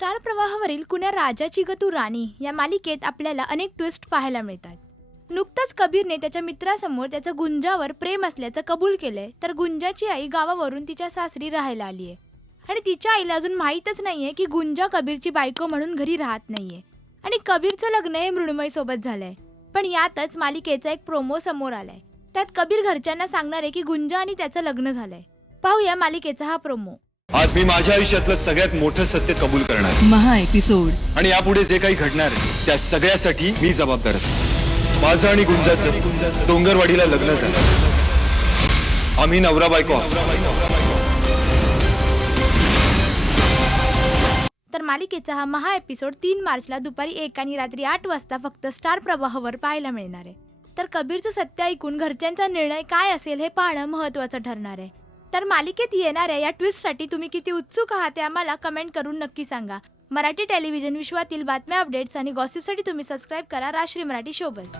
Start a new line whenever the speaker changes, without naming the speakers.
Star प्रवाहावरील कुण्या राजाची ग तू राणी या मालिकेत आपल्याला अनेक ट्विस्ट पाहायला मिळतात. नुकतंच कबीरने त्याच्या मित्रासमोर त्याचं गुंजावर प्रेम असल्याचं कबूल केलंय तर गुंजाची आई गावावरून तिच्या सासरी राहायला आली आहे आणि तिच्या आईला अजून माहीतच नाही आहे की गुंजा कबीरची बायको म्हणून घरी राहत नाहीये. आणि कबीरचं लग्न हे मृण्मयी सोबत झालंय. पण यातच मालिकेचा एक प्रोमो समोर आलाय. त्यात कबीर घरच्यांना सांगणार आहे की गुंजा आणि त्याचं लग्न झालंय. पाहूया मालिकेचा हा प्रोमो
आज मी माझ्या आयुष्यातलं सगळ्यात मोठं सत्य कबूल करणार आहे.
महा एपिसोड
आणि यापुढे जे काही घडणार आहे त्या सगळ्यासाठी मी जबाबदार असतो माझं आणि गुंजाचं डोंगरवाडीला लग्न झालं. आम्ही नवरा बायको आहोत.
तर मालिकेचा हा महा एपिसोड तीन मार्चला दुपारी एक आणि रात्री आठ वाजता फक्त स्टार प्रवाहावर पाहायला मिळणार आहे. तर कबीरचं सत्य ऐकून घरच्यांचा निर्णय काय असेल हे पाहणं महत्त्वाचं ठरणार आहे. तर मालिकेत येणाऱ्या या ट्विस्टसाठी तुम्ही किती उत्सुक आहात ते आम्हाला कमेंट करून नक्की सांगा. मराठी टेलिव्हिजन विश्वातील बातम्या अपडेट्स आणि गॉसिपसाठी तुम्ही सबस्क्राईब करा राष्ट्रीय मराठी शोबत